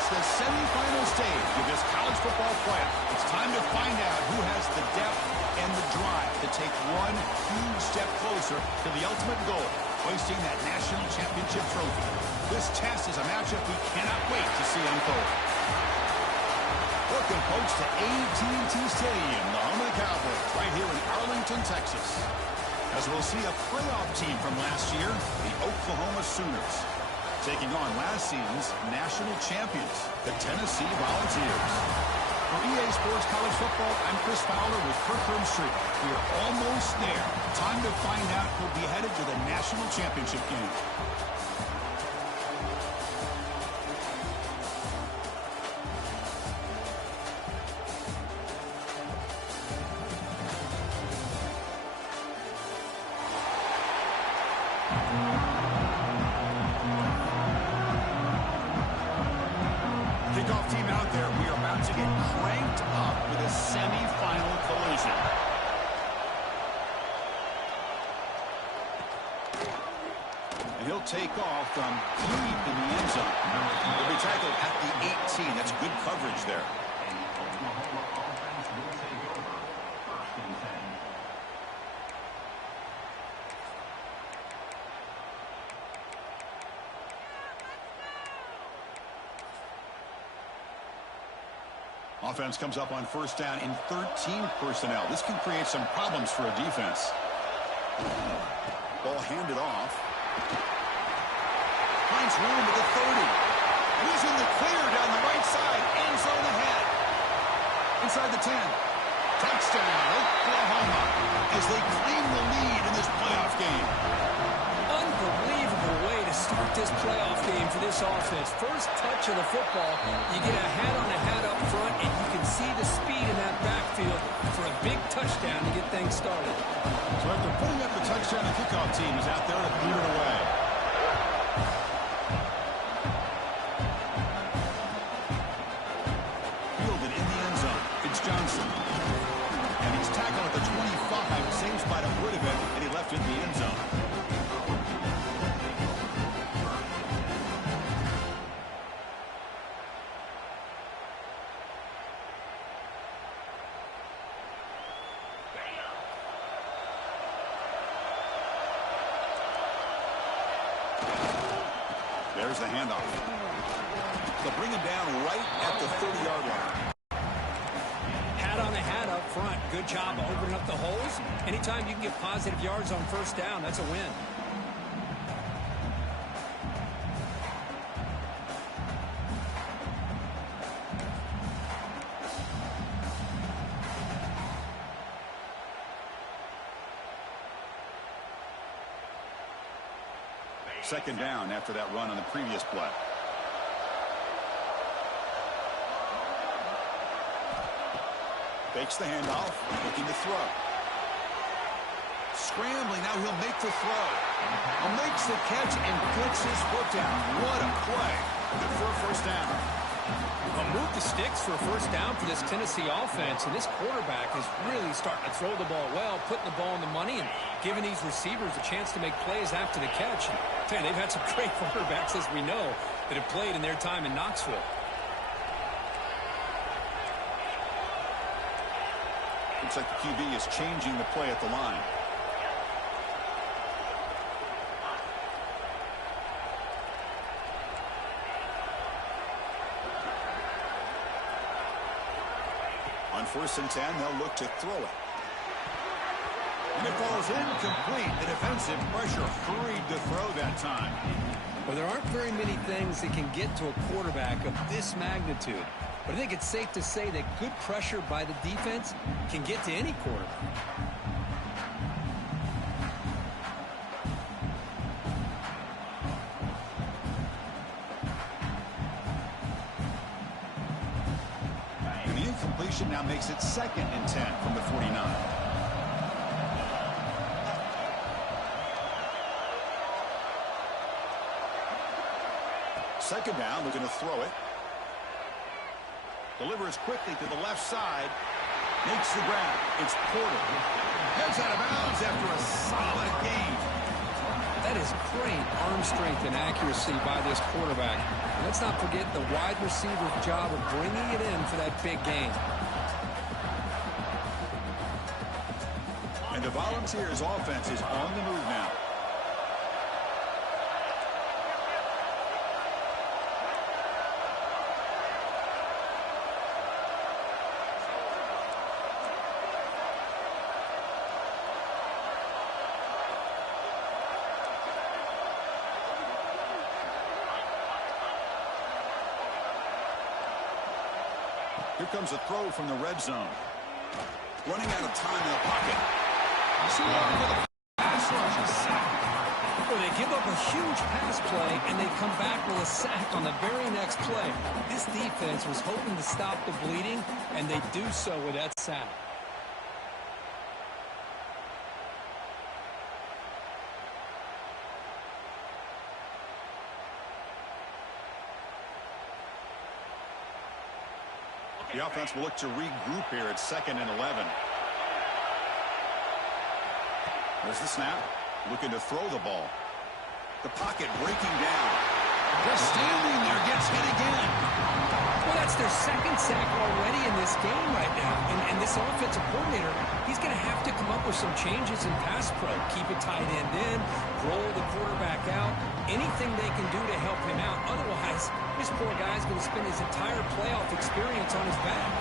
reach the semifinal stage of this college football playoff. It's time to find out who has the depth and the drive to take one huge step closer to the ultimate goal, hoisting that national championship trophy. This test is a matchup we cannot wait to see unfold. Welcome, folks, to AT&T Stadium, the home of the Cowboys, right here in Arlington, Texas. As we'll see a playoff team from last year, the Oklahoma Sooners, taking on last season's national champions, the Tennessee Volunteers. For EA Sports College Football, I'm Chris Fowler with Kirkland Street. We are almost there. Time to find out who'll be headed to the national championship game. Kickoff team out there. We are about to get cranked up with a semifinal collision. And he'll take off from deep in the end zone. He'll be tackled at the 18. That's good coverage there. Offense comes up on first down in 13 personnel. This can create some problems for a defense. Ball handed off. Finds room at the 30. And he's in the clear down the right side. End zone ahead. Inside the 10. Touchdown, Oklahoma, as they claim the lead in this playoff game. Unbelievable way to start this playoff game for this offense. First touch of the football, you get a hat on a hat up front, and you can see the speed in that backfield for a big touchdown to get things started. So after putting up the touchdown, the kickoff team is out there to clear it away. Fielded in the end zone. It's Johnson. And he's tackled at the 25. Same spot it would have been, and he left it in the end zone. There's the handoff. They'll bring him down right at the 30-yard line. Hat on a hat up front. Good job of opening up the holes. Anytime you can get positive yards on first down, that's a win. Second down after that run on the previous play. Fakes the handoff, looking to throw. Scrambling, now he'll make the throw. Makes the catch and puts his foot down. What a play. Good for a first down. Move the sticks for a first down for this Tennessee offense, and this quarterback is really starting to throw the ball well, putting the ball in the money, and giving these receivers a chance to make plays after the catch. And I tell you, they've had some great quarterbacks, as we know, that have played in their time in Knoxville. Looks like the QB is changing the play at the line. On 1st and 10, they'll look to throw it. And it falls incomplete. The defensive pressure hurried to throw that time. Well, there aren't very many things that can get to a quarterback of this magnitude. But I think it's safe to say that good pressure by the defense can get to any quarterback. And the incompletion now makes it 2nd and 10 from the 49. Second down, looking to throw it. Delivers quickly to the left side. Makes the grab. It's Porter. Heads out of bounds after a solid gain. That is great arm strength and accuracy by this quarterback. And let's not forget the wide receiver's job of bringing it in for that big game. And the Volunteers offense is on the move now. Here comes a throw from the red zone. Running out of time in the pocket. Well, they give up a huge pass play, and they come back with a sack on the very next play. This defense was hoping to stop the bleeding, and they do so with that sack. The offense will look to regroup here at 2nd and 11. There's the snap. Looking to throw the ball. The pocket breaking down. Just standing there, gets hit again. Well, that's their second sack already in this game right now. And this offensive coordinator, he's going to have to come up with some changes in pass pro. Keep a tight end in, roll the quarterback out, anything they can do to help him out. Otherwise, this poor guy's going to spend his entire playoff experience on his back.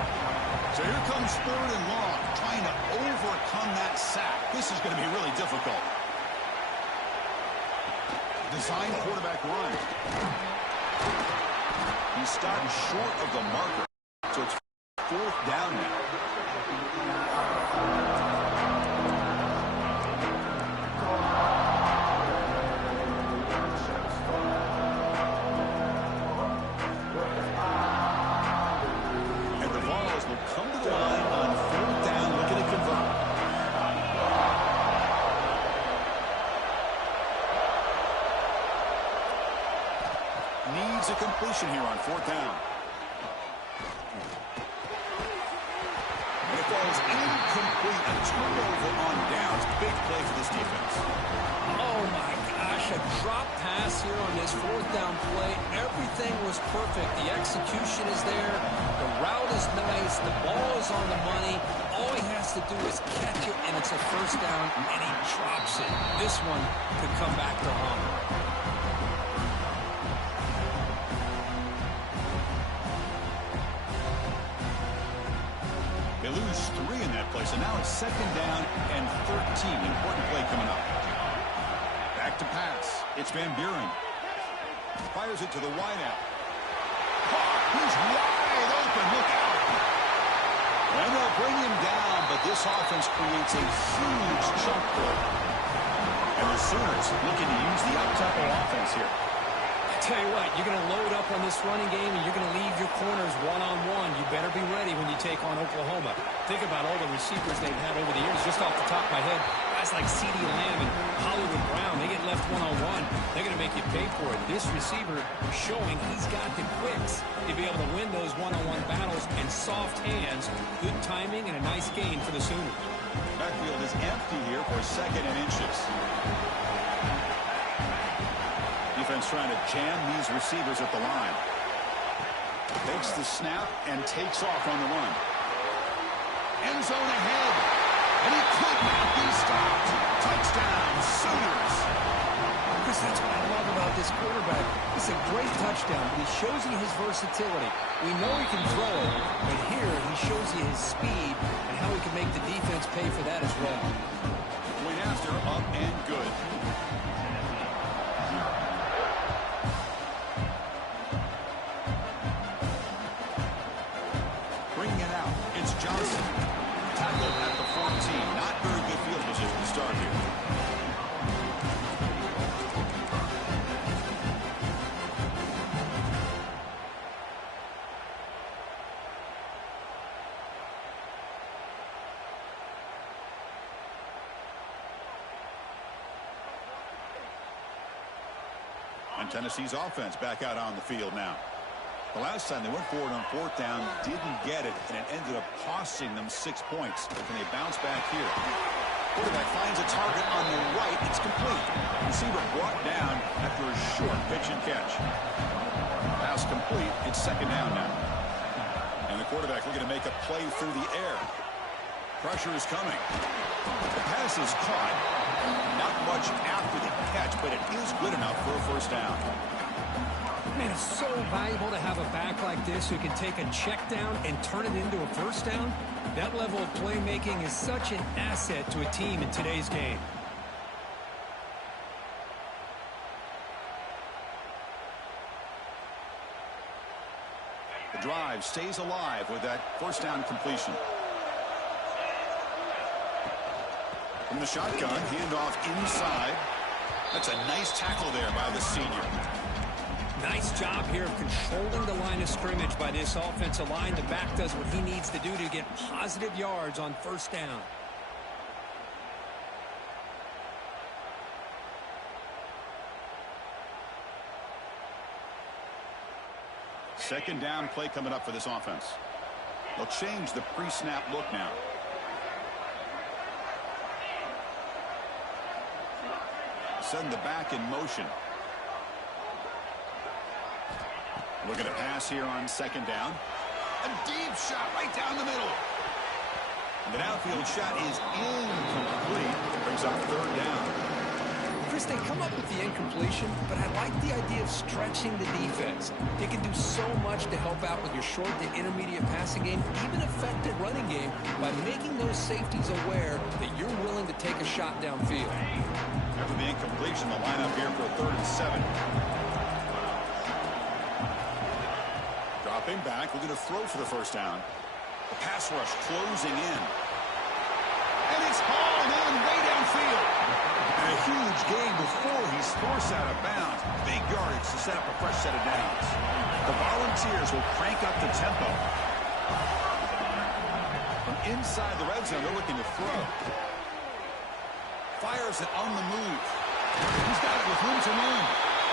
So here comes 3rd and long, trying to overcome that sack. This is going to be really difficult. Design quarterback run. He stopped short of the marker, so it's 4th down now. And the Vols will come to the line on 4th down, looking to convert. Needs a completion here on 4th down. And it falls incomplete. A turnover on downs. Big play for this defense. Oh, my gosh. A drop pass here on this 4th down play. Everything was perfect. The execution is there. The route is nice. The ball is on the money. All he has to do is catch it, and it's a 1st down, and he drops it. This one could come back to haunt him. They lose 3 in that play, so now it's 2nd down and 13. Important play coming up. Back to pass. It's Van Buren. Fires it to the wideout. He's wide open. Look out. And they'll bring him down, but this offense creates a huge chunk play. And the Sooners looking to use the up-tempo offense here. Tell you what, you're going to load up on this running game, and you're going to leave your corners one-on-one. You better be ready when you take on Oklahoma. Think about all the receivers they've had over the years. Just off the top of my head, guys like CeeDee Lamb and Hollywood Brown, they get left one-on-one. They're going to make you pay for it. This receiver showing he's got the quicks to be able to win those one-on-one battles, and soft hands, good timing, and a nice gain for the Sooners. Backfield is empty here for 2nd and inches. Defense trying to jam these receivers at the line. Takes the snap and takes off on the run. End zone ahead. And he could not be stopped. Touchdown, Sooners. Chris, that's what I love about this quarterback. It's a great touchdown. He shows you his versatility. We know he can throw it, but here he shows you his speed and how he can make the defense pay for that as well. Point after, up and good. Bringing it out, it's Johnson. Tackled at the 14. Not very good field position to start here. And Tennessee's offense back out on the field now. The last time they went forward on 4th down, didn't get it, and it ended up costing them 6 points. Can they bounce back here? quarterback finds a target on the right. It's complete. Receiver brought down after a short pitch and catch. Pass complete. It's second down now. And the quarterback looking to make a play through the air. Pressure is coming. The pass is caught. Not much after the catch, but it is good enough for a first down. Man, it's so valuable to have a back like this who can take a check down and turn it into a first down. That level of playmaking is such an asset to a team in today's game. The drive stays alive with that first down completion. From the shotgun, handoff inside. That's a nice tackle there by the senior. Nice job here of controlling the line of scrimmage by this offensive line. The back does what he needs to do to get positive yards on first down. Second down play coming up for this offense. They'll change the pre-snap look now. Send the back in motion. Looking to pass here on second down. A deep shot right down the middle. And the downfield shot is incomplete. Brings up third down. Chris, they come up with the incompletion, but I like the idea of stretching the defense. They can do so much to help out with your short to intermediate passing game, even effective running game, by making those safeties aware that you're willing to take a shot downfield. After the incompletion, the lineup here for a 3rd and 7. Dropping back, looking to throw for the first down. The pass rush closing in. And it's hauled in way downfield. And a huge gain before he's forced out of bounds. Big yardage to set up a fresh set of downs. The Volunteers will crank up the tempo. From inside the red zone, they're looking to throw. Fires it on the move. He's got it with room to run.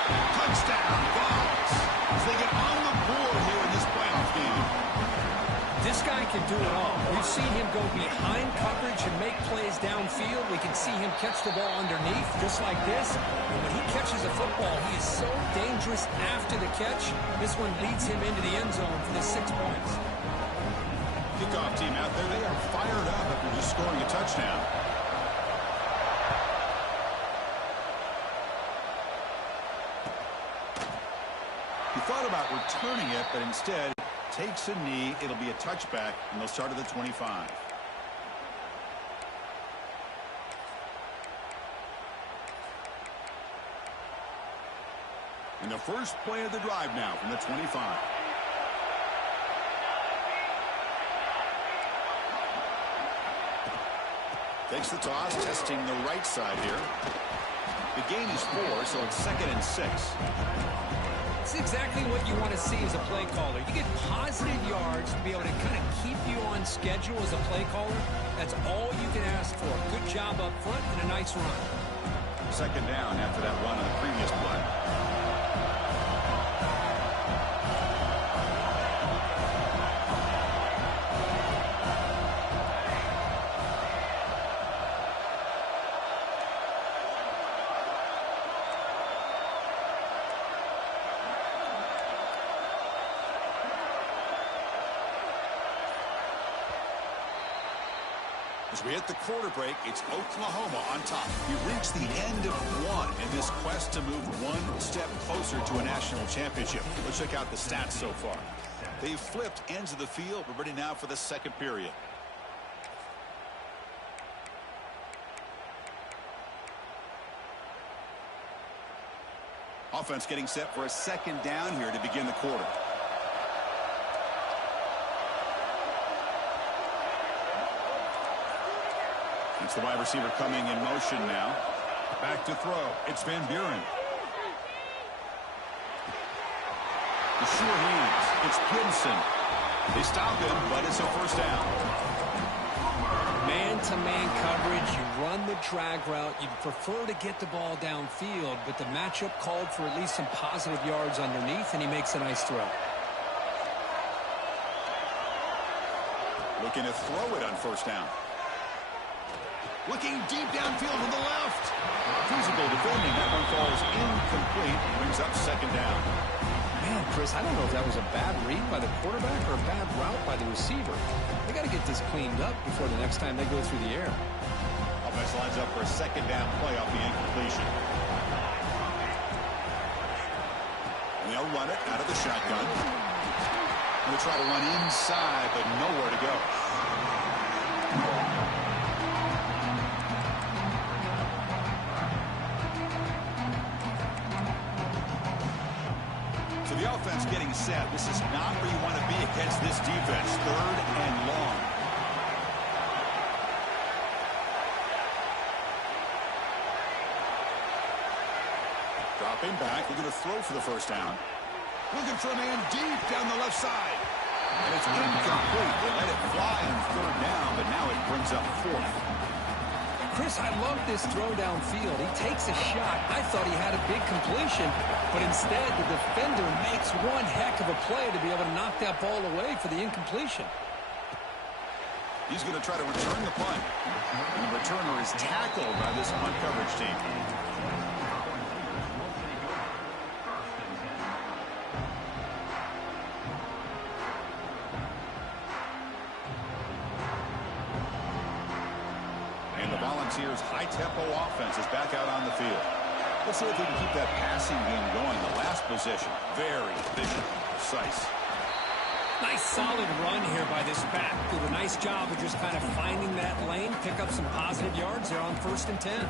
Touchdown, Vols, as they get on the board here in this playoff game. This guy can do it all. We've seen him go behind coverage and make plays downfield. We can see him catch the ball underneath, just like this. And when he catches a football, he is so dangerous after the catch. This one leads him into the end zone for the 6 points. Kickoff team out there, they are fired up after just scoring a touchdown. He thought about returning it, but instead takes a knee. It'll be a touchback, and they'll start at the 25. And the first play of the drive now from the 25. Takes the toss, testing the right side here. The gain is 4, so it's 2nd and 6. It's exactly what you want to see as a play caller. You get positive yards to be able to kind of keep you on schedule as a play caller. That's all you can ask for. Good job up front and a nice run. Second down after that run on the previous play. As we hit the quarter break, it's Oklahoma on top. We've reached the end of one in this quest to move one step closer to a national championship. Let's check out the stats so far. They've flipped ends of the field. We're ready now for the second period. Offense getting set for a second down here to begin the quarter. It's the wide receiver coming in motion now. Back to throw. It's Van Buren. The sure hands. It's Gibson. They stop him, but it's a first down. Man-to-man coverage. You run the drag route. You'd prefer to get the ball downfield, but the matchup called for at least some positive yards underneath, and he makes a nice throw. Looking to throw it on first down. Looking deep downfield to the left. Physical defending. That one falls incomplete. Brings up second down. Man, Chris, I don't know if that was a bad read by the quarterback or a bad route by the receiver. They got to get this cleaned up before the next time they go through the air. Offense lines up for a second down play off the incompletion. And they'll run it out of the shotgun. Going to try to run inside, but nowhere to go. So the offense getting set. This is not where you want to be against this defense. Third and long. Dropping back. They're going to throw for the first down. Looking for a man deep down the left side. And it's incomplete. They let it fly on third down, but now it brings up fourth. Chris, I love this throw downfield. He takes a shot. I thought he had a big completion, but instead the defender makes one heck of a play to be able to knock that ball away for the incompletion. He's going to try to return the punt. And the returner is tackled by this punt coverage team. Volunteers' high-tempo offense is back out on the field. Let's see if they can keep that passing game going. The last possession, very efficient, precise. Nice solid run here by this back. Did a nice job of just kind of finding that lane, pick up some positive yards there on 1st and 10.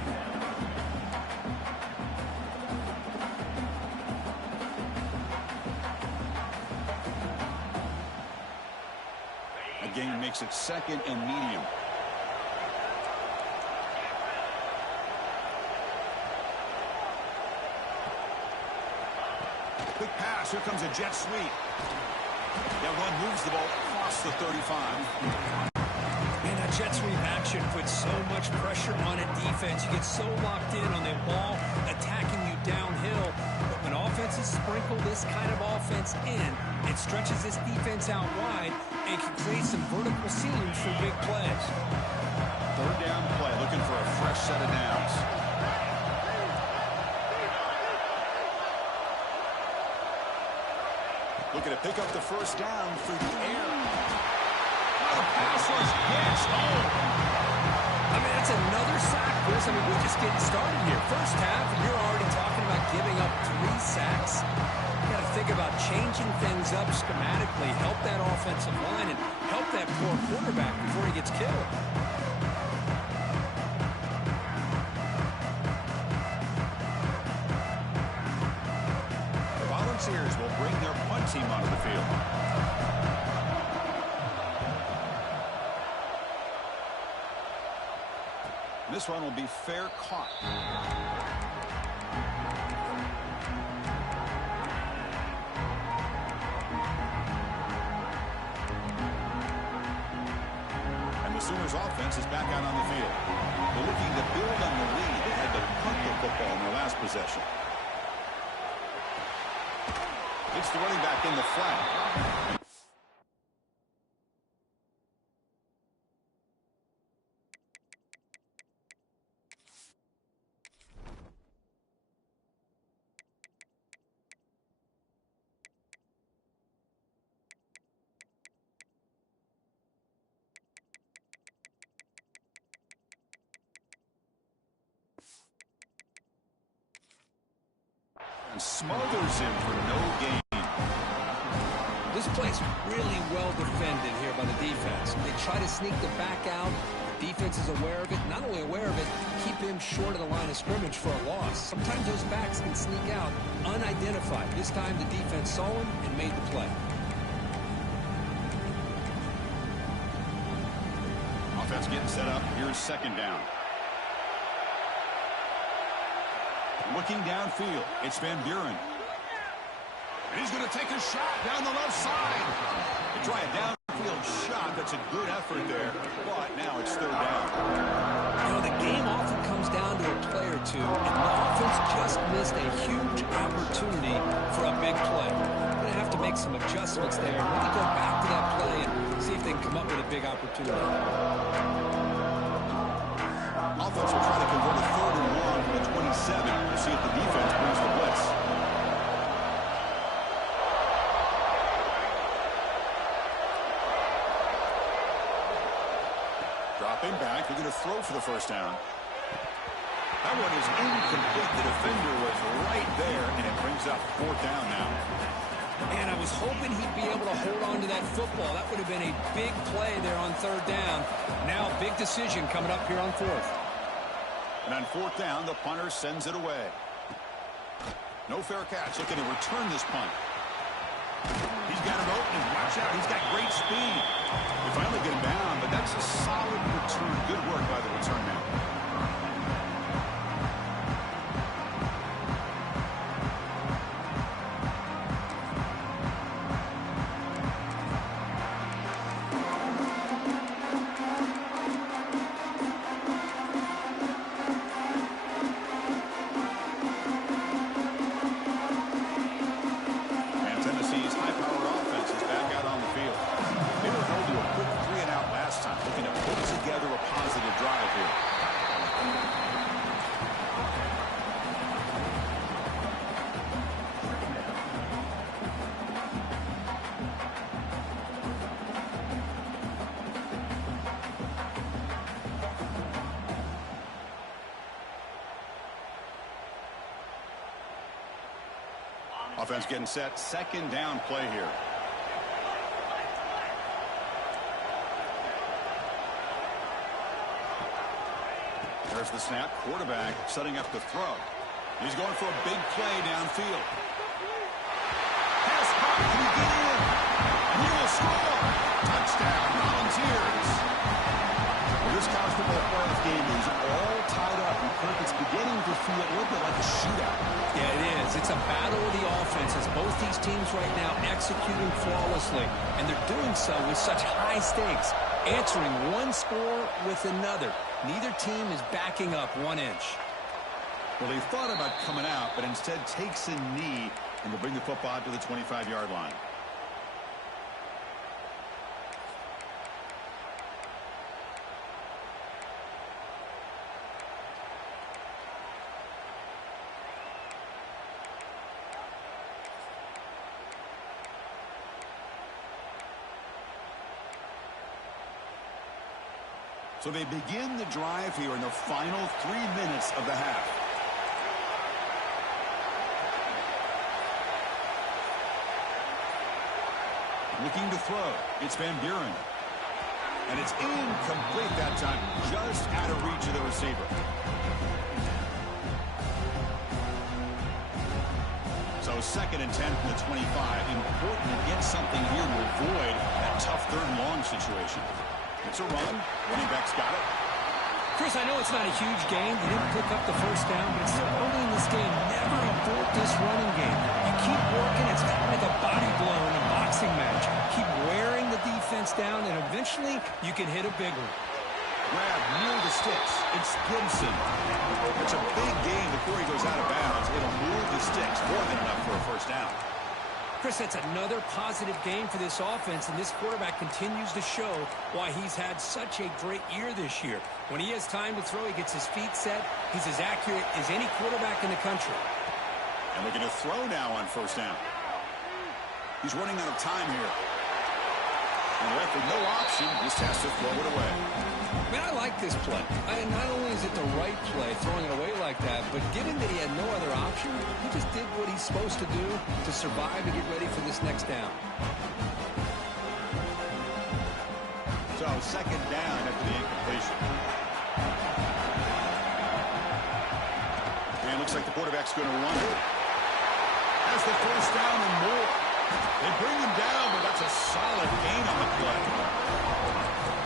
Again, makes it second and medium. Quick pass. Here comes a jet sweep. That one moves the ball across the 35. Man, that jet sweep action puts so much pressure on a defense. You get so locked in on the ball attacking you downhill. But when offenses sprinkle this kind of offense in, it stretches this defense out wide and can create some vertical seams for big plays. Third down play, looking for a fresh set of downs. Looking to pick up the first down through the air. The pass was hits home. I mean, that's another sack, Chris. I mean, we're just getting started here. First half, and you're already talking about giving up 3 sacks. You got to think about changing things up schematically, help that offensive line, and help that poor quarterback before he gets killed. Volunteers will bring their punt team onto the field. This one will be fair caught. And the Sooners offense is back out on the field. They're looking to build on the lead. They had to punt the football in their last possession. It's the running back in the flat. And smothers him for no gain. This play's really well defended here by the defense. They try to sneak the back out. The defense is aware of it. Not only aware of it, keep him short of the line of scrimmage for a loss. Sometimes those backs can sneak out unidentified. This time the defense saw him and made the play. Offense getting set up. Here's second down. Looking downfield. It's Van Buren. He's going to take a shot down the left side. They try a downfield shot. That's a good effort there. But now it's third down. You know, the game often comes down to a play or two, and the offense just missed a huge opportunity for a big play. They're going to have to make some adjustments there and really go back to that play and see if they can come up with a big opportunity. offense will try to convert a 3rd and long from the 27. We'll see if the defense brings the blitz. Dropping back, they're going to throw for the first down. That one is incomplete. The defender was right there, and it brings up 4th down now. And I was hoping he'd be able to hold on to that football. That would have been a big play there on 3rd down. Now a big decision coming up here on 4th. And on 4th down, the punter sends it away. No fair catch. Looking to return this punt. He's got it open. Watch out. He's got great speed. They finally get him down, but that's a solid return. Good work by the return man. Offense getting set. 2nd down play here. There's the snap. Quarterback setting up the throw. He's going for a big play downfield. Pass caught. Can he get in? He will score. Touchdown, Volunteers. Well, this college football playoff game is all tied up. And Kirk, it's beginning to feel a little bit like a shootout. Yeah, it is. It's a battle of the offenses. Both these teams right now executing flawlessly, and they're doing so with such high stakes, answering one score with another. Neither team is backing up 1 inch. Well, he thought about coming out, but instead takes a knee and will bring the football to the 25-yard line. So they begin the drive here in the final 3 minutes of the half. Looking to throw. It's Van Buren. And it's incomplete that time, just out of reach of the receiver. So 2nd and 10 from the 25. Important to get something here to avoid that tough 3rd and long situation. It's a run. Running back's got it. Chris, I know it's not a huge game. They didn't pick up the first down, but it's still early in this game. Never abort this running game. You keep working. It's kind of like a body blow in a boxing match. Keep wearing the defense down, and eventually you can hit a big one. Grab near the sticks. It's Gibson. It's a big game before he goes out of bounds. It'll move the sticks. More than enough for a first down. Chris, that's another positive game for this offense, and this quarterback continues to show why he's had such a great year this year. When he has time to throw, he gets his feet set. He's as accurate as any quarterback in the country. And looking to throw now on first down. He's running out of time here. And left with no option, just has to throw it away. Man, I like this play. Not only is it the right play, throwing it away like that, but given that he had no other option, he just did what he's supposed to do to survive and get ready for this next down. So 2nd down after the incompletion. And looks like the quarterback's going to run it. That's the first down and more. They bring him down, but that's a solid gain on the play.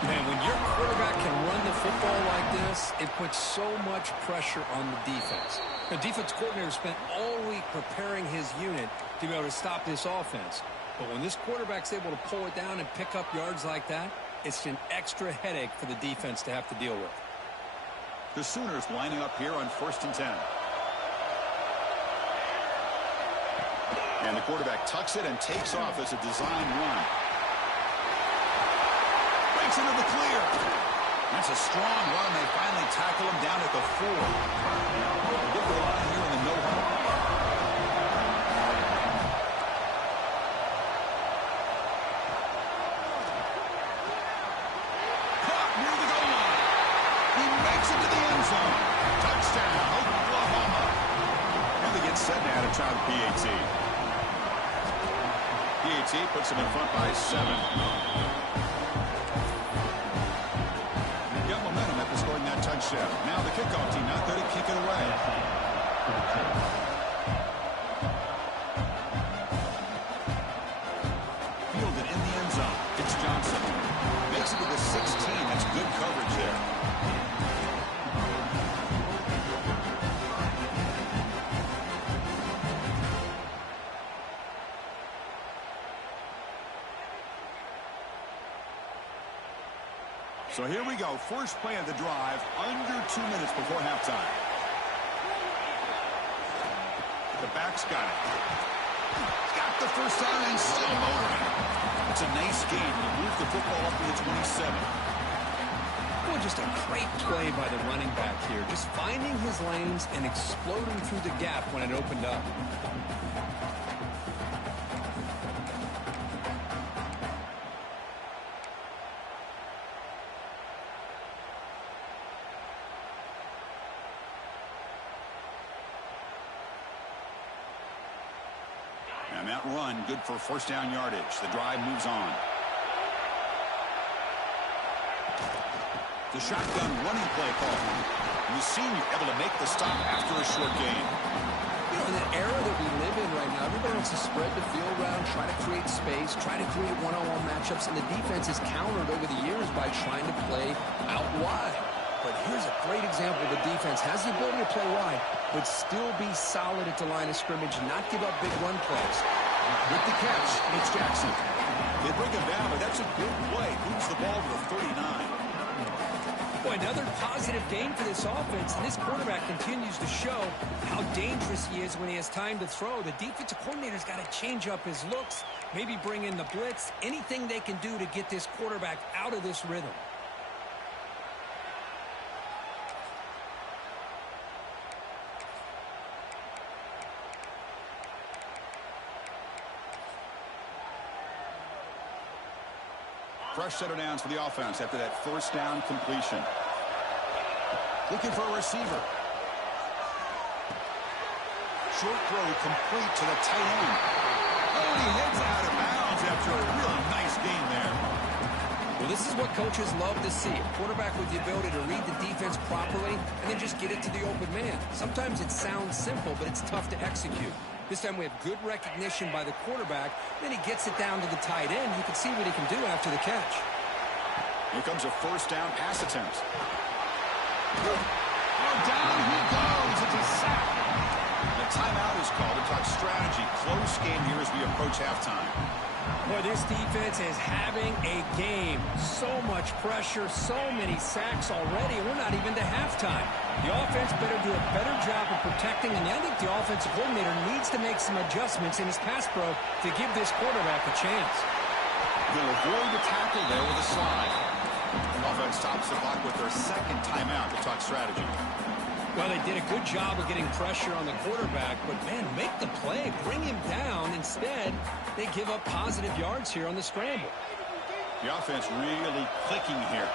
Man, when your quarterback can run the football like this, it puts so much pressure on the defense. The defense coordinator spent all week preparing his unit to be able to stop this offense. But when this quarterback's able to pull it down and pick up yards like that, it's an extra headache for the defense to have to deal with. The Sooners lining up here on 1st and 10. And the quarterback tucks it and takes off as a design run. Breaks into the clear. That's a strong run. They finally tackle him down at the 4. We'll get the line here in the no-huddle. Caught near the goal line. He makes it to the end zone. Touchdown, Oklahoma. Now they get set to add a try to PAT. PAT puts them in front by 7. Got momentum after scoring that touchdown. Now the kickoff team out there to kick it away. Fielded in the end zone. It's Johnson. Makes it to the 16. That's good coverage there. So here we go. First play of the drive, under 2 minutes before halftime. The back's got it. Got the first down and still motoring. It's a nice gain. He moved the football up to the 27. Well, just a great play by the running back here. Just finding his lanes and exploding through the gap when it opened up. And that run, good for first down yardage. The drive moves on. The shotgun running play call. The senior able to make the stop after a short gain. You know, in the era that we live in right now, everybody wants to spread the field around, try to create space, try to create one-on-one matchups, and the defense is countered over the years by trying to play out wide. But here's a great example. The defense has the ability to play wide, but still be solid at the line of scrimmage and not give up big run plays. With the catch, it's Jackson. They bring him down, but that's a good play. Moves the ball to the 39. Boy, another positive game for this offense, and this quarterback continues to show how dangerous he is when he has time to throw. The defensive coordinator's got to change up his looks, maybe bring in the blitz, anything they can do to get this quarterback out of this rhythm. Fresh set of downs for the offense after that first down completion. Looking for a receiver. Short throw complete to the tight end. Oh, he heads out of bounds after a really nice game there. Well, this is what coaches love to see. A quarterback with the ability to read the defense properly and then just get it to the open man. Sometimes it sounds simple, but it's tough to execute. This time we have good recognition by the quarterback. Then he gets it down to the tight end. You can see what he can do after the catch. Here comes a first down pass attempt. Oh, down he goes. It's a sack. The timeout is called to talk strategy. Close game here as we approach halftime. Boy, this defense is having a game. So much pressure, so many sacks already, and we're not even to halftime. The offense better do a better job of protecting, and I think the offensive coordinator needs to make some adjustments in his pass pro to give this quarterback a chance. They'll avoid the tackle there with a slide. The offense stops the clock with their second timeout to talk strategy. Well, they did a good job of getting pressure on the quarterback, but, man, make the play, bring him down. Instead, they give up positive yards here on the scramble. The offense really clicking here.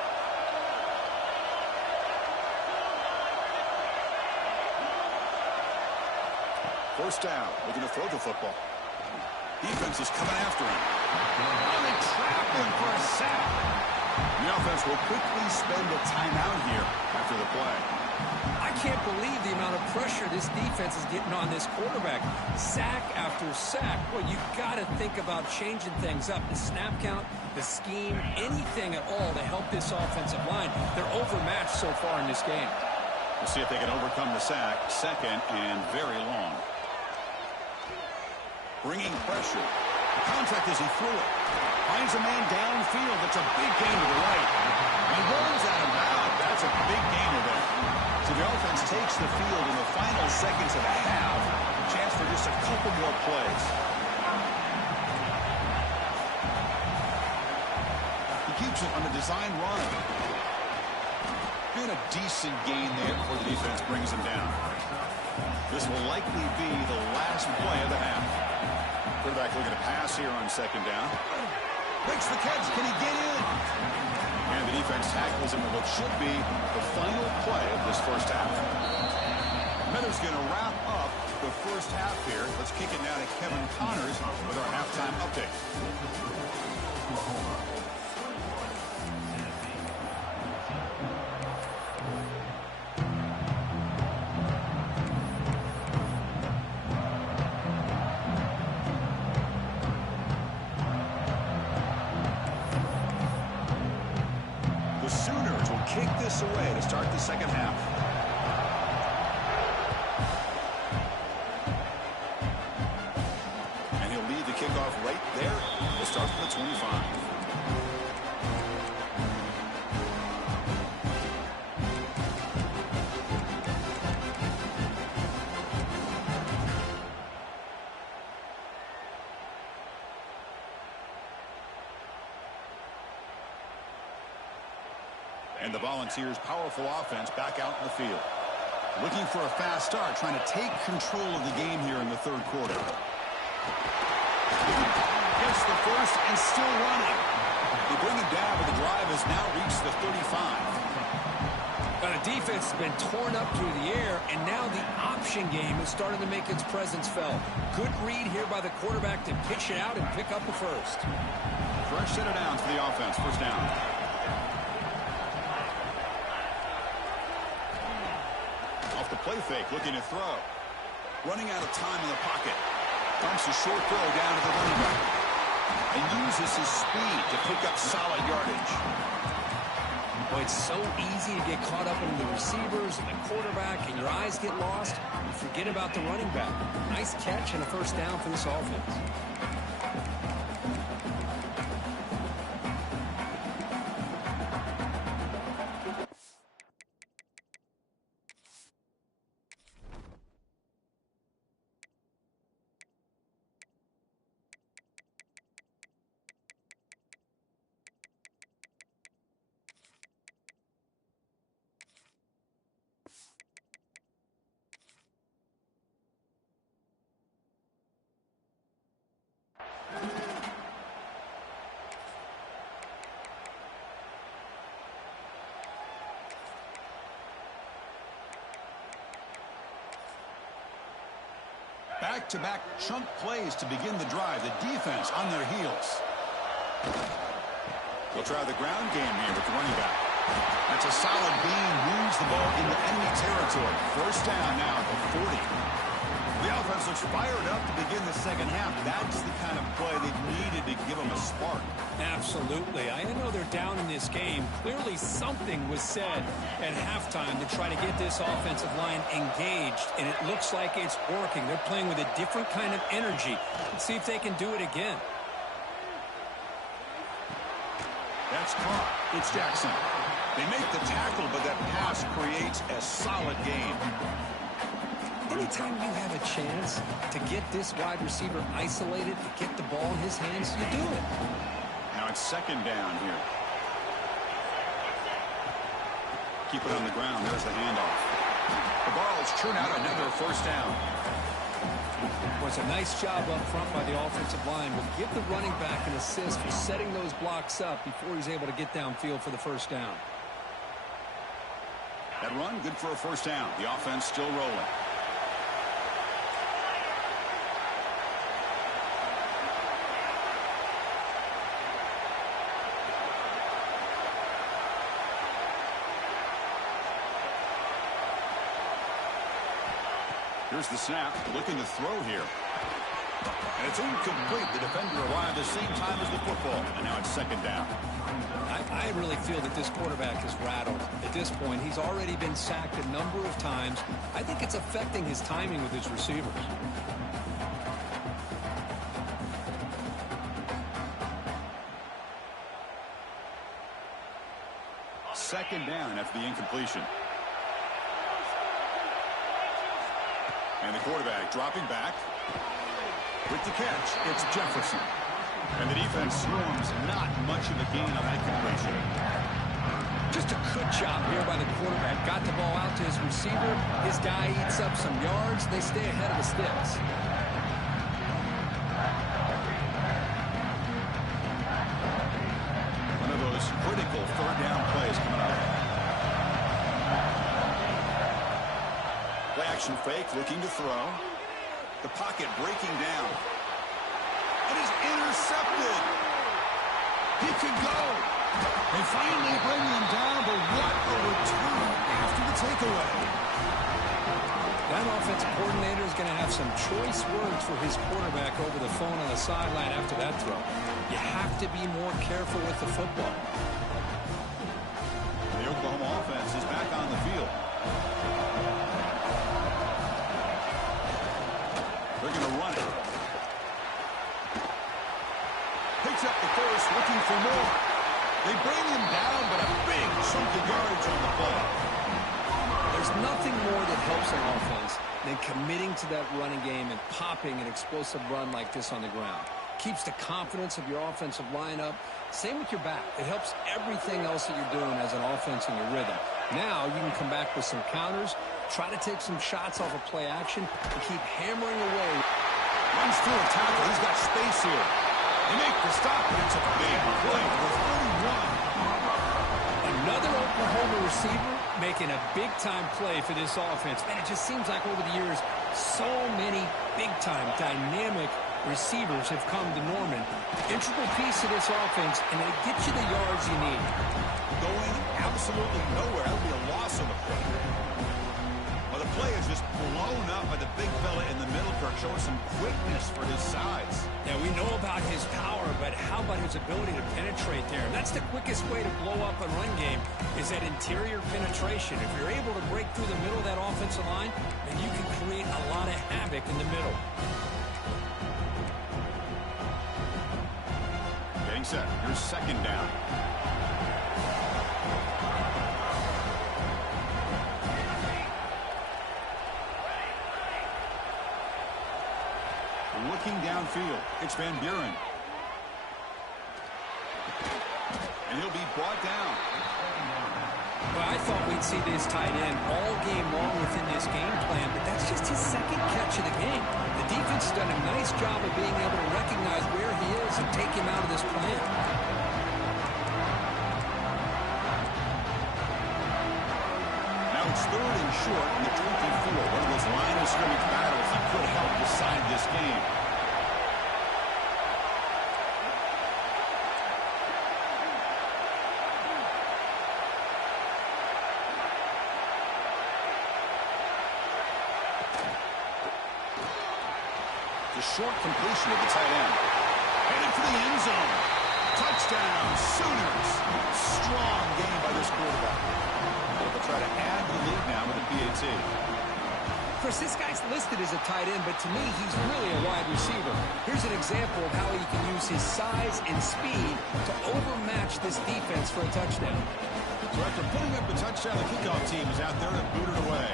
First down, looking to throw the football. Defense is coming after him. Oh, they trap him for a sack. The offense will quickly spend a timeout here after the play. I can't believe the amount of pressure this defense is getting on this quarterback. Sack after sack. Well, you got to think about changing things up. The snap count, the scheme, anything at all to help this offensive line. They're overmatched so far in this game. We'll see if they can overcome the sack. Second and very long. Bringing pressure. Contact as he threw it. Finds a man downfield. That's a big gain to the right. He runs out of bounds. That's a big gainer there. So the offense takes the field in the final seconds of the half. Chance for just a couple more plays. He keeps it on the design run. And a decent gain there before the defense brings him down. This will likely be the last play of the half. Quarterback looking to pass here on second down. Makes the catch. Can he get in? And the defense tackles him with what should be the final play of this first half. Miller's going to wrap up the first half here. Let's kick it now to Kevin Connors with our halftime update. The Sooners will kick this away to start the second half. And he'll lead the kickoff right there. We'll start from the 25. And the Volunteers' powerful offense back out in the field. Looking for a fast start, trying to take control of the game here in the third quarter. Gets the first and still running. They bring him down, but the drive has now reached the 35. The defense has been torn up through the air, and now the option game is starting to make its presence felt. Good read here by the quarterback to pitch it out and pick up the first. Fresh set of downs for the offense. First down. Off the play fake, looking to throw. Running out of time in the pocket. Dumps a short throw down to the running back. And uses his speed to pick up solid yardage. Boy, it's so easy to get caught up in the receivers and the quarterback, and your eyes get lost. You forget about the running back. Nice catch and a first down for this offense. Back-to-back chunk plays to begin the drive. The defense on their heels. They'll try the ground game here with the running back. That's a solid gain. Moves the ball into enemy territory. First down now at the 40. The offense looks fired up to begin the second half. That's the kind of play they've needed to give them a spark. Absolutely. I know they're down in this game. Clearly something was said at halftime to try to get this offensive line engaged, and it looks like it's working. They're playing with a different kind of energy. Let's see if they can do it again. That's caught. It's Jackson. They make the tackle, but that pass creates a solid gain. Anytime you have a chance to get this wide receiver isolated, to get the ball in his hands, you do it. Now it's second down here. Keep it on the ground. There's the handoff. The Vols churn out another first down. Was a nice job up front by the offensive line. Will give the running back an assist for setting those blocks up before he's able to get downfield for the first down. That run, good for a first down. The offense still rolling. Here's the snap, looking to throw here. And it's incomplete. The defender arrived at the same time as the football. And now it's second down. I really feel that this quarterback is rattled. At this point, he's already been sacked a number of times. I think it's affecting his timing with his receivers. Second down after the incompletion. And the quarterback dropping back. With the catch, it's Jefferson. And the defense swarms not much of a gain on that completion. Just a good job here by the quarterback. Got the ball out to his receiver. His guy eats up some yards. They stay ahead of the sticks. One of those critical third down plays coming up. Play action fake, looking to throw. The pocket breaking down. It is intercepted. He could go. They finally bring him down, but what a return after the takeaway. That offensive coordinator is going to have some choice words for his quarterback over the phone on the sideline after that throw. You have to be more careful with the football. The Oklahoma offense is back on the field. They're going to run it. Picks up the first, looking for more. They bring him down, but a big chunk of yardage on the play. There's nothing more that helps an offense than committing to that running game and popping an explosive run like this on the ground. Keeps the confidence of your offensive line up. Same with your back. It helps everything else that you're doing as an offense in your rhythm. Now you can come back with some counters, try to take some shots off of play action, and keep hammering away. Runs through a tackle. He's got space here. They make the stop, and it's a big play for 31. Another Oklahoma receiver making a big-time play for this offense. Man, it just seems like over the years, so many big-time, dynamic receivers have come to Norman. Integral piece of this offense, and they get you the yards you need. Going absolutely nowhere. That would be a loss on the play. Well, the play is just blown up by the big fella in the middle, Kirk, showing some quickness for his size. Yeah, we know about his power, but how about his ability to penetrate there? That's the quickest way to blow up a run game, is that interior penetration. If you're able to break through the middle of that offensive line, then you can create a lot of havoc in the middle. Getting set. Here's second down. Looking downfield, it's Van Buren. And he'll be brought down. Well, I thought we'd see this tight end all game long within this game plan, but that's just his second catch of the game. The defense has done a nice job of being able to recognize where he is and take him out of this plan. Now it's third and short on the 24. One of those line of scrimmage battles that could help decide this game. The short completion of the tight end. Headed for the end zone. Touchdown, Sooners. Strong game by this quarterback. They'll try to add the lead now with a PAT. Of course, this guy's listed as a tight end, but to me, he's really a wide receiver. Here's an example of how he can use his size and speed to overmatch this defense for a touchdown. So after putting up the touchdown, the kickoff team is out there to boot it away.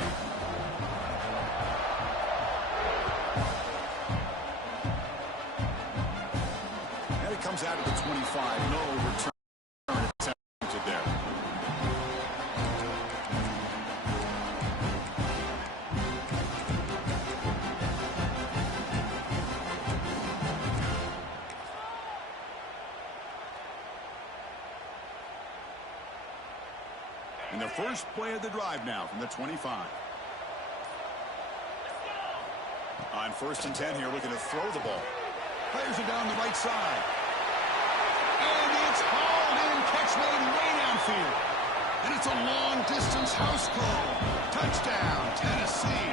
Comes out of the 25. No return attempted there. And the first play of the drive now from the 25. On 1st and 10 here, looking to throw the ball. Players are down the right side. And it's hauled in, catch made way downfield. And it's a long-distance house call. Touchdown, Tennessee.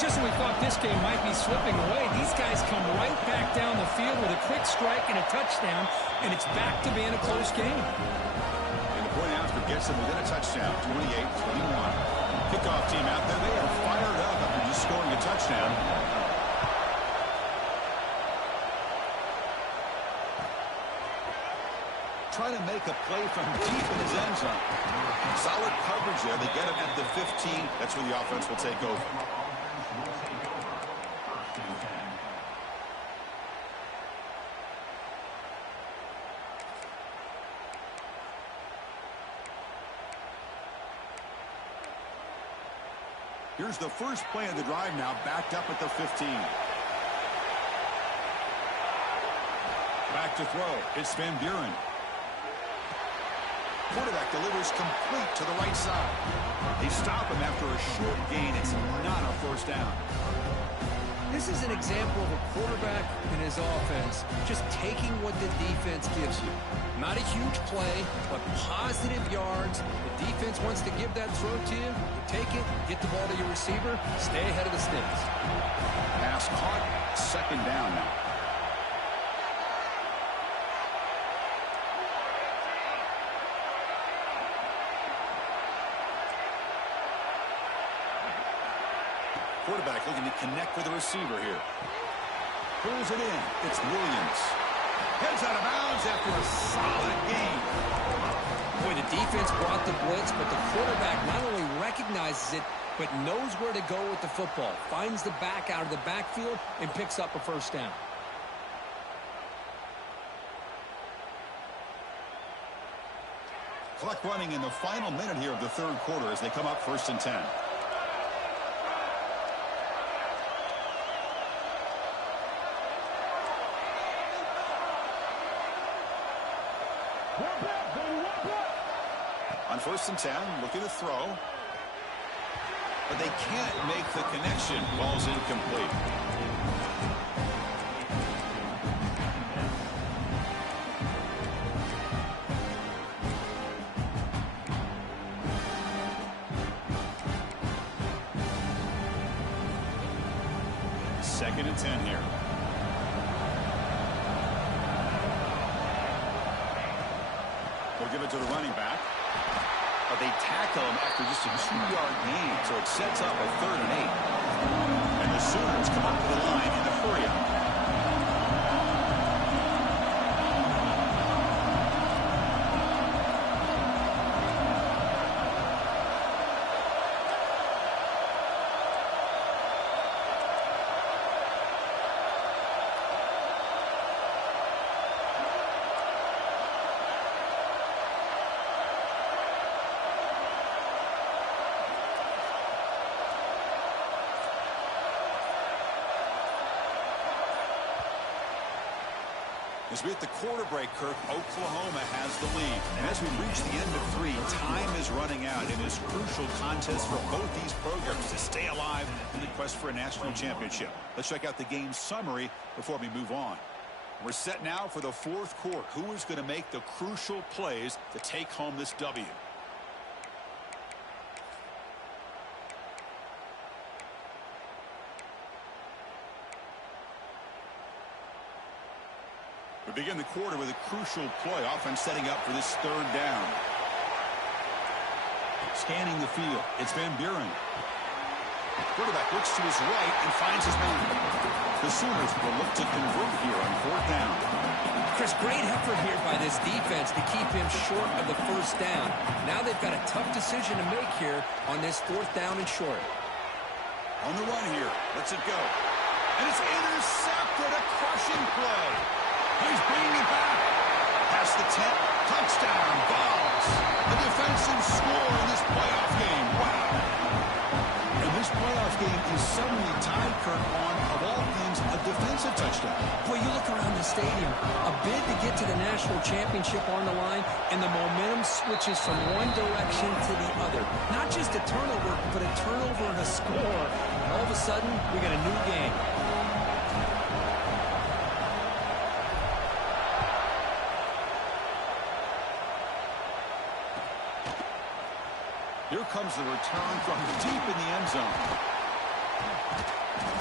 Just when we thought this game might be slipping away, these guys come right back down the field with a quick strike and a touchdown, and it's back to being a close game. And the point after gets them within a touchdown, 28-21. Kickoff team out there, they are fired up after just scoring a touchdown. Trying to make a play from deep in his end zone. Solid coverage there. They get him at the 15. That's where the offense will take over. Here's the first play of the drive now, backed up at the 15. Back to throw. It's Van Buren. Quarterback delivers complete to the right side. They stop him after a short gain. It's not a first down. This is an example of a quarterback and his offense just taking what the defense gives you. Not a huge play, but positive yards. The defense wants to give that throw to you. You take it, get the ball to your receiver, stay ahead of the sticks. Pass caught, second down now. Quarterback looking to connect with the receiver here. Pulls it in. It's Williams. Heads out of bounds after a solid gain. Boy, the defense brought the blitz, but the quarterback not only recognizes it, but knows where to go with the football. Finds the back out of the backfield and picks up a first down. Clock running in the final minute here of the third quarter as they come up 1st and 10. On 1st and 10, looking to throw. But they can't make the connection. Ball's incomplete. Second and 10 here. They'll give it to the running back. But they tackle him after just a 2-yard gain, so it sets up a 3rd and 8. And the Sooners come up to the line in the hurry-up. As we hit the quarter break, Kirk, Oklahoma has the lead. And as we reach the end of 3, time is running out in this crucial contest for both these programs to stay alive in the quest for a national championship. Let's check out the game summary before we move on. We're set now for the 4th quarter. Who is going to make the crucial plays to take home this W? We begin the quarter with a crucial play. Offense setting up for this 3rd down. Scanning the field. It's Van Buren. Quarterback looks to his right and finds his man. The Sooners will look to convert here on 4th down. Chris, great effort here by this defense to keep him short of the first down. Now they've got a tough decision to make here on this 4th down and short. On the run here. Lets it go. And it's intercepted. A crushing play. He's bringing it back. Past the 10. Touchdown. Balls. A defensive score in this playoff game. Wow. And this playoff game is suddenly tied, Kirk, on, of all things, a defensive touchdown. Boy, you look around the stadium. A bid to get to the national championship on the line, and the momentum switches from one direction to the other. Not just a turnover, but a turnover and a score. And all of a sudden, we got a new game. Here comes the return from deep in the end zone.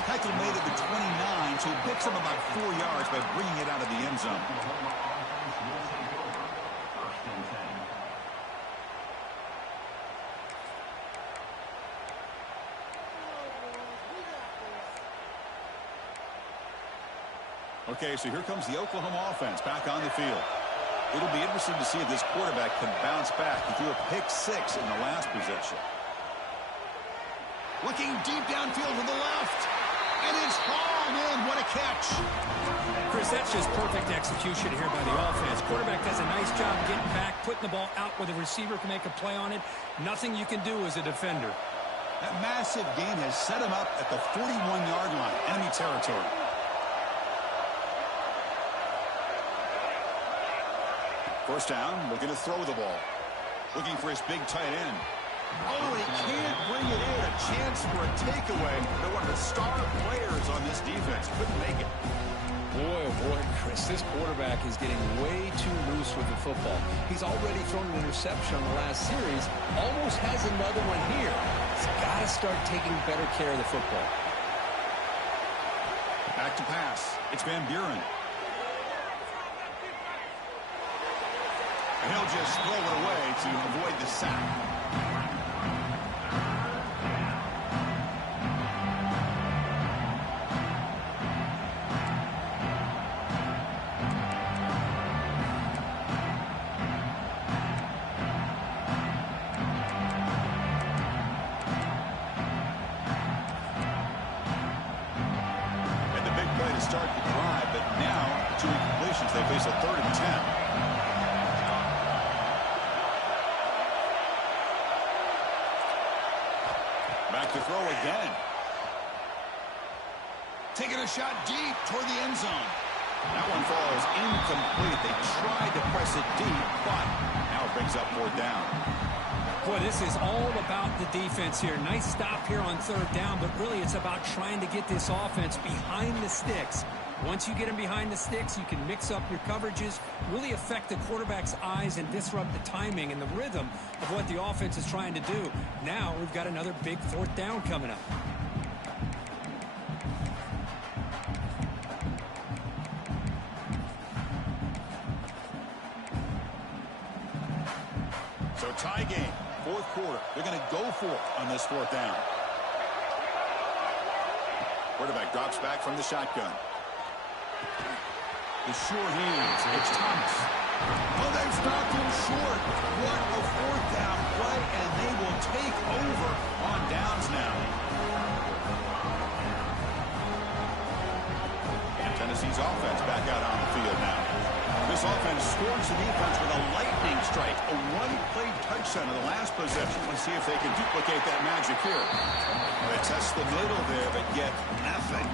Tackle made at the 29, so he picks him about 4 yards by bringing it out of the end zone. Okay, so here comes the Oklahoma offense back on the field. It'll be interesting to see if this quarterback can bounce back. He threw a pick-6 in the last possession. Looking deep downfield to the left. And it's hauled in. What a catch. Chris, that's just perfect execution here by the offense. Quarterback does a nice job getting back, putting the ball out where the receiver can make a play on it. Nothing you can do as a defender. That massive gain has set him up at the 41-yard line, enemy territory. First down, looking to throw the ball. Looking for his big tight end. Oh, he can't bring it in. A chance for a takeaway. They're one of the star players on this defense. Couldn't make it. Boy, oh boy, Chris, this quarterback is getting way too loose with the football. He's already thrown an interception on the last series. Almost has another one here. He's got to start taking better care of the football. Back to pass. It's Van Buren. And he'll just throw it away to avoid the sack. Start the drive, but now 2 incompletions. They face a 3rd and 10. Back to throw again. Taking a shot deep toward the end zone. That one falls incomplete. They tried to press it deep, but now it brings up 4th down. Boy, this is all about the defense here. Nice stop here on 3rd down, but really it's about trying to get this offense behind the sticks. Once you get them behind the sticks, you can mix up your coverages, really affect the quarterback's eyes and disrupt the timing and the rhythm of what the offense is trying to do. Now we've got another big 4th down coming up. So tie game. 4th quarter. They're going to go for it on this 4th down. Quarterback drops back from the shotgun. The sure hands. It's Thomas. Oh, they've stopped him short. What a 4th down play, and they will take over on downs now. And Tennessee's offense back out on the field now. This offense scores the defense with a lightning strike. A 1-play touchdown in the last possession. Let's see if they can duplicate that magic here. They test the middle there, but get nothing.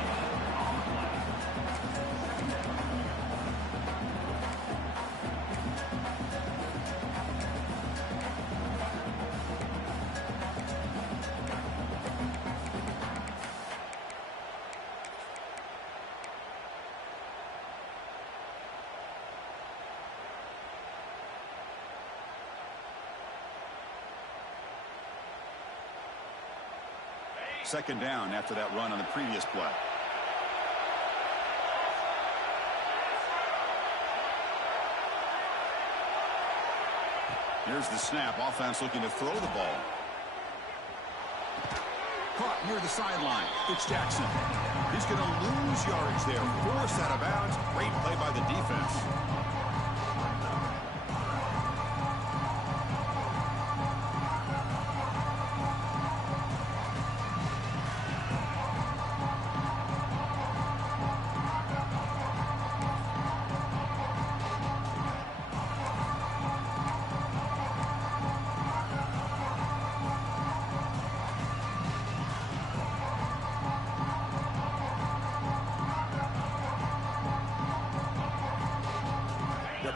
Second down after that run on the previous play. Here's the snap. Offense looking to throw the ball. Caught near the sideline. It's Jackson. He's going to lose yardage there. Forced out of bounds. Great play by the defense.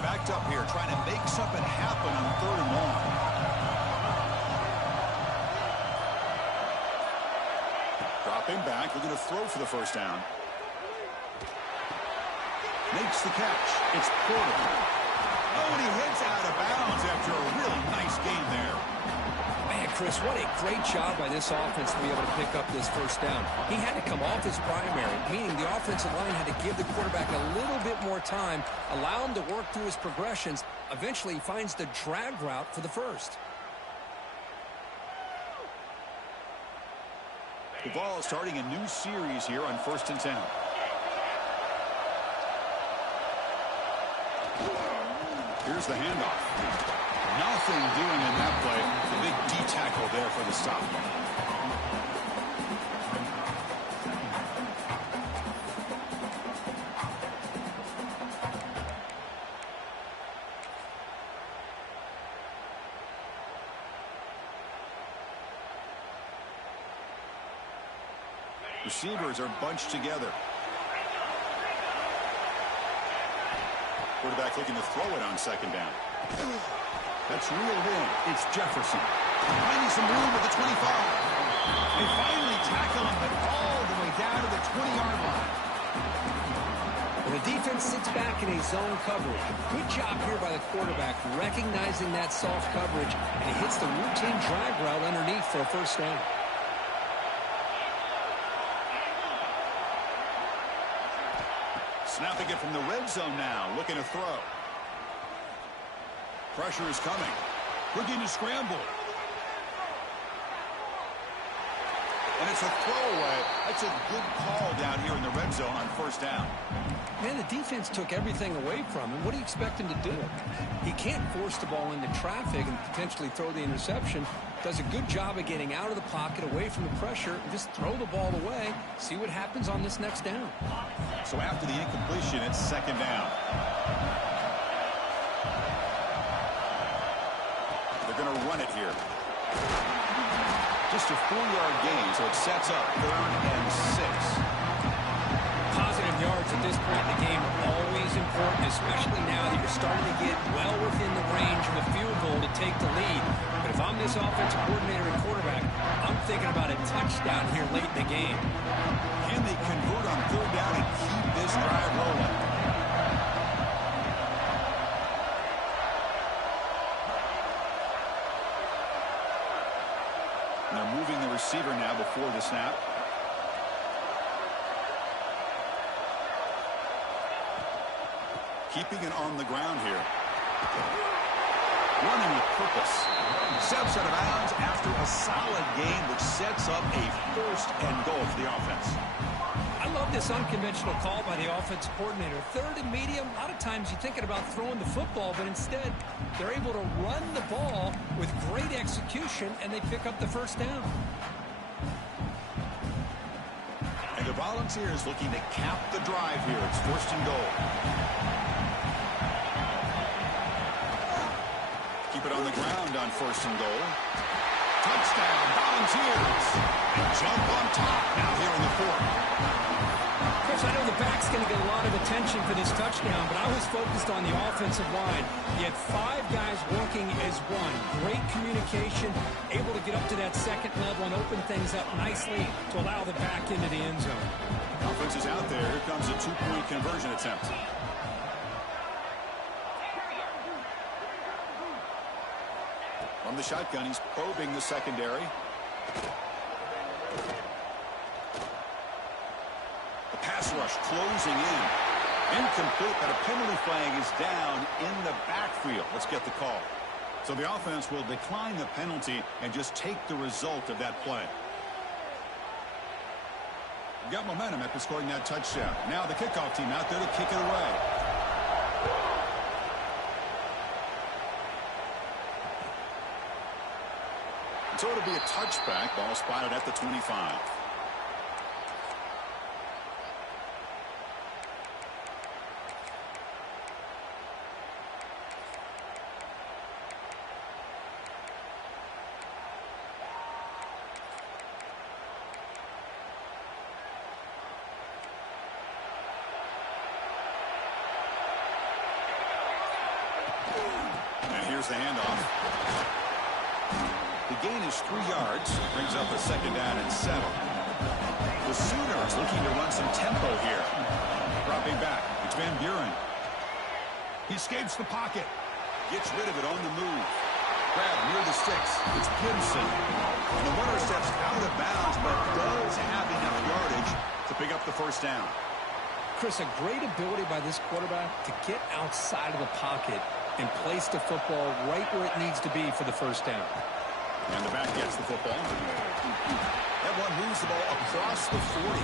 Backed up here, trying to make something happen on 3rd and long. Dropping back, looking to throw for the first down. Makes the catch. It's Porter. Oh, and he hits out of bounds after a really nice game there. Man, Chris, what a great job by this offense to be able to pick up this first down. He had to come off his primary, meaning the offensive line had to give the quarterback a little bit more time, allow him to work through his progressions. Eventually, he finds the drag route for the first. The ball is starting a new series here on 1st and 10. Here's the handoff. Nothing doing in that play. The big D tackle there for the stop. Receivers are bunched together. Quarterback looking to throw it on second down. That's reeled in. It's Jefferson. Finding some room at the 25. They finally tackle him, but all the way down to the 20-yard line. Well, the defense sits back in a zone coverage. Good job here by the quarterback recognizing that soft coverage, and he hits the routine drag route underneath for a first down. Snapping it from the red zone now, looking to throw. Pressure is coming. Looking to scramble. And it's a throwaway. That's a good call down here in the red zone on first down. Man, the defense took everything away from him. What do you expect him to do? He can't force the ball into traffic and potentially throw the interception. Does a good job of getting out of the pocket, away from the pressure, and just throw the ball away. See what happens on this next down. So after the incompletion, it's second down. They're going to run it here. Just a 4-yard gain, so it sets up 3rd and 6. Positive yards at this point in the game are always important, especially now that you're starting to get well within the range of a field goal to take the lead. But if I'm this offensive coordinator and quarterback, I'm thinking about a touchdown here late in the game. Can they convert on 3rd down and keep this drive rolling? And they're moving the receiver now before the snap. Keeping it on the ground here. Running with purpose. Steps out of bounds after a solid gain, which sets up a 1st and goal for the offense. I love this unconventional call by the offensive coordinator. 3rd and medium, a lot of times you're thinking about throwing the football, but instead they're able to run the ball with great execution, and they pick up the first down. And the Volunteers looking to cap the drive here. It's 1st and goal. Keep it on the ground on 1st and goal. Touchdown, Volunteers. And jump on top now here in the 4th. Chris, I know the back's going to get a lot of attention for this touchdown, but I was focused on the offensive line. You had 5 guys working as one. Great communication, able to get up to that 2nd level and open things up nicely to allow the back into the end zone. Offense is out there. Here comes a 2-point conversion attempt. From the shotgun, he's probing the secondary. The pass rush closing in. Incomplete, but a penalty flag is down in the backfield. Let's get the call. So the offense will decline the penalty and just take the result of that play. Got momentum after scoring that touchdown. Now the kickoff team out there to kick it away. So it'll be a touchback. Ball spotted at the 25. And here's the handoff. The gain is 3 yards. Brings up a 2nd down and 7. The Sooners looking to run some tempo here. Dropping back. It's Van Buren. He escapes the pocket. Gets rid of it on the move. Grab near the sticks. It's Gibson. And the runner steps out of bounds, but does have enough yardage to pick up the first down. Chris, a great ability by this quarterback to get outside of the pocket and place the football right where it needs to be for the first down. And the back gets the football. That one moves the ball across the 40.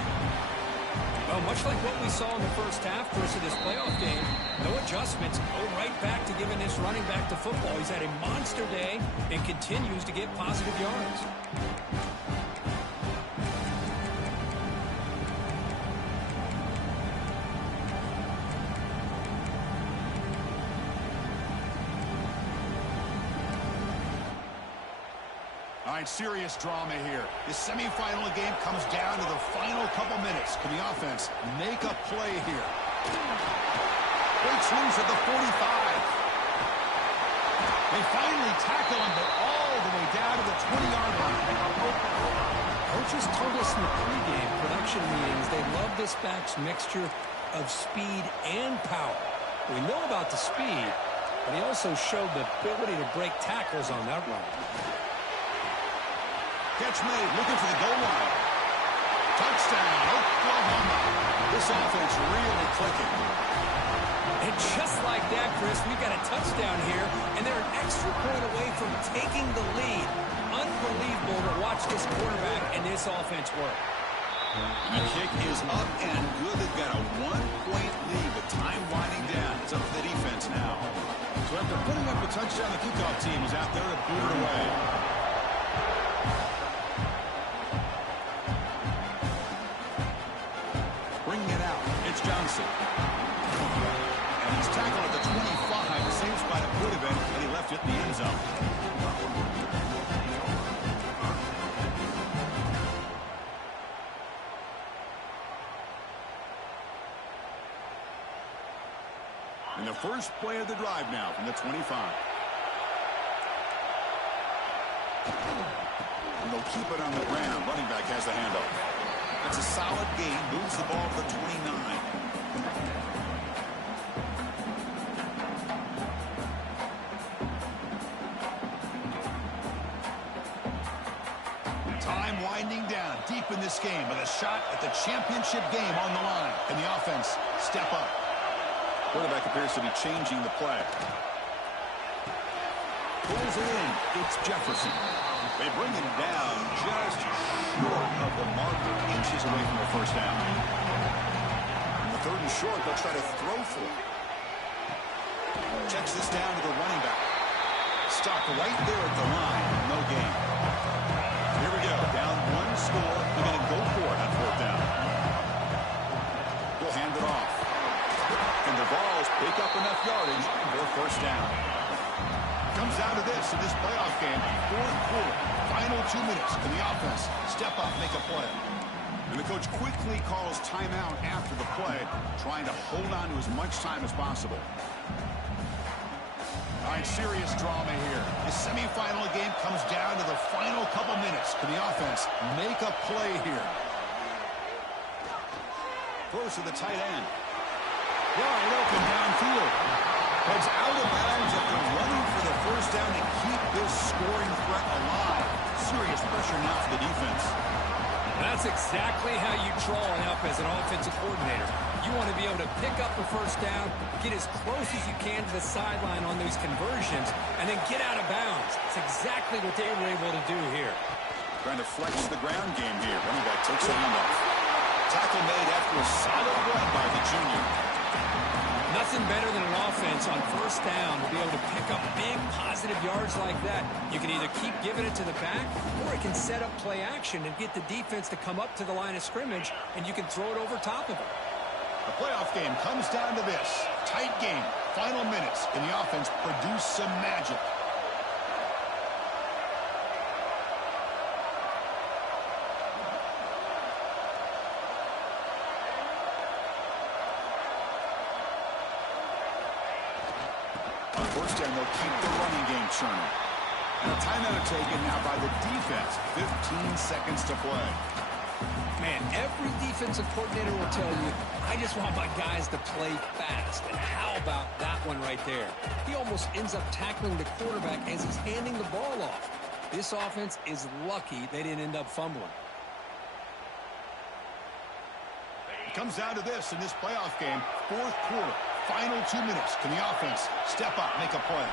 Well, much like what we saw in the first half, Chris, of this playoff game, no adjustments. Go right back to giving this running back the football. He's had a monster day and continues to get positive yards. All right, serious drama here. The semifinal game comes down to the final couple minutes. Can the offense make a play here? Breaks loose at the 45. They finally tackle him, but all the way down to the 20-yard line. Coaches told us in the pregame production meetings they love this back's mixture of speed and power. We know about the speed, but he also showed the ability to break tackles on that run. Catch made, looking for the goal line. Touchdown, Oklahoma. This offense really clicking. And just like that, Chris, we've got a touchdown here, and they're an extra point away from taking the lead. Unbelievable to watch this quarterback and this offense work. The kick is up and good. They've got a 1-point lead with time winding down. It's up to the defense now. So after putting up a touchdown, the kickoff team is out there to boot it away. Bringing it out, it's Johnson. And he's tackled at the 25, the same spot it would have been, and he left it in the end zone. And the first play of the drive now from the 25. And they'll keep it on the ground. Running back has the handoff. That's a solid gain. Moves the ball to the 29. Time winding down deep in this game with a shot at the championship game on the line. And the offense step up. Quarterback appears to be changing the play. Pulls it in. It's Jefferson. They bring him down just short of the marker, inches away from the first down. On the 3rd and short, they'll try to throw for it. Checks this down to the running back. Stopped right there at the line. No gain. Here we go. Down 1 score. They're going to go for it on 4th down. He'll hand it off. And the Vols pick up enough yardage for 1st down. Comes down to this in this playoff game. 4th quarter. Final 2 minutes. Can the offense step up, make a play? And the coach quickly calls timeout after the play, trying to hold on to as much time as possible. All right, serious drama here. The semifinal game comes down to the final couple minutes. Can the offense make a play here? Throws to the tight end. Wide open downfield. Heads out of bounds after running for the 1st down to keep this scoring threat alive. Serious pressure now for the defense. That's exactly how you draw it up as an offensive coordinator. You want to be able to pick up a 1st down, get as close as you can to the sideline on those conversions, and then get out of bounds. It's exactly what they were able to do here. Trying to flex the ground game here. Running back takes a handoff. Tackle made after a solid run by the junior. Nothing better than an offense on 1st down to be able to pick up big positive yards like that. You can either keep giving it to the back, or it can set up play action and get the defense to come up to the line of scrimmage, and you can throw it over top of it. The playoff game comes down to this. Tight game. Final minutes. Can the offense produce some magic? On 1st down, they'll keep the running game churning. And a timeout taken now by the defense. 15 seconds to play. Man, every defensive coordinator will tell you, I just want my guys to play fast. And how about that one right there? He almost ends up tackling the quarterback as he's handing the ball off. This offense is lucky they didn't end up fumbling. It comes down to this in this playoff game. 4th quarter. Final 2 minutes. Can the offense step up, make a play?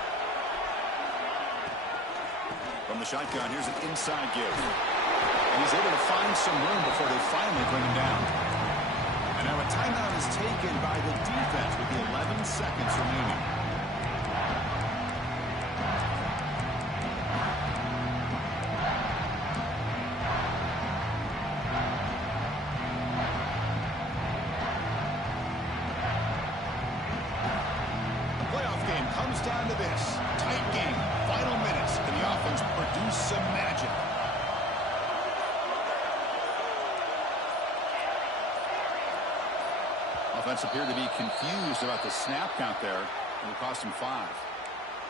From the shotgun, here's an inside give. And he's able to find some room before they finally bring him down. And now a timeout is taken by the defense with the 11 seconds remaining. Comes down to this. Tight game. Final minutes. Can the offense produce some magic? offense appeared to be confused about the snap count there. It will cost him 5.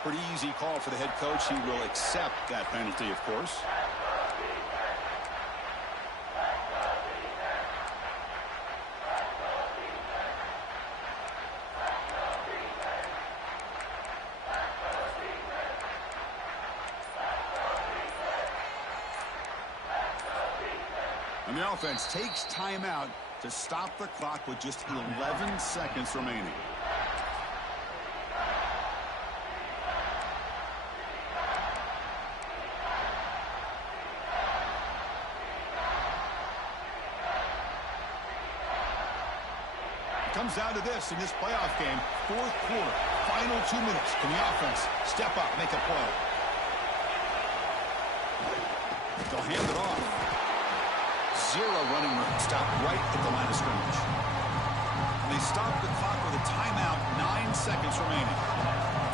Pretty easy call for the head coach. He will accept that penalty, of course. And the offense takes timeout to stop the clock with just 11 seconds remaining. Comes down to this in this playoff game. 4th quarter, final 2 minutes. Can the offense step up, make a play? They'll hand it off. 0 running room. Stop right at the line of scrimmage. And they stop the clock with a timeout. 9 seconds remaining.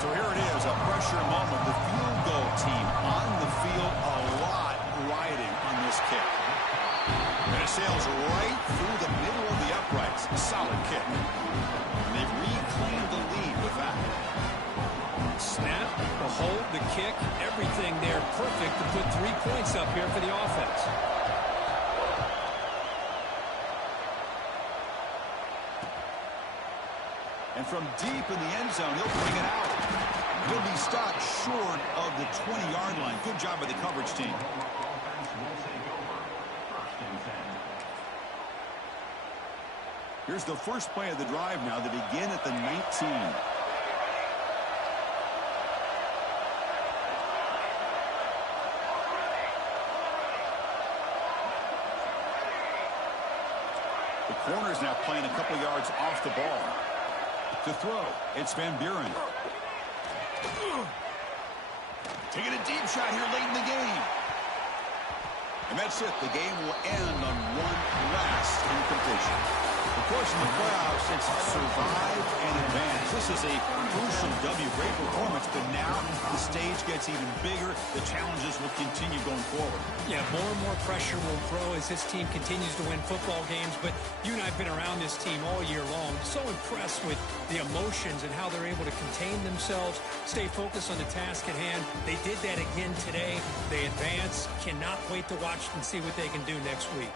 So here it is, a pressure moment. The field goal team on the field, a lot riding on this kick. And it sails right through the middle of the uprights. Solid kick. And they've reclaimed the lead with that. Snap, the hold, the kick, everything there perfect to put 3 points up here for the offense. And from deep in the end zone, he'll bring it out. He'll be stopped short of the 20-yard line. Good job by the coverage team. Here's the first play of the drive now. They begin at the 19. The corner's now playing a couple yards off the ball. To throw, it's Van Buren. Taking a deep shot here late in the game. And that's it. The game will end on one last incompletion. Of course, in the playoffs, it's survive and advance. This is a crucial W. Great performance, but now the stage gets even bigger. The challenges will continue going forward. Yeah, more and more pressure will grow as this team continues to win football games. But you and I have been around this team all year long. So impressed with the emotions and how they're able to contain themselves, stay focused on the task at hand. They did that again today. They advance. Cannot wait to watch and see what they can do next week.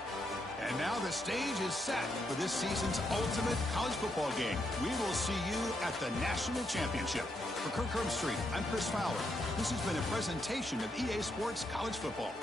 And now the stage is set for this season's ultimate college football game. We will see you at the National Championship. For Kirk Herbstreit, I'm Chris Fowler. This has been a presentation of EA Sports College Football.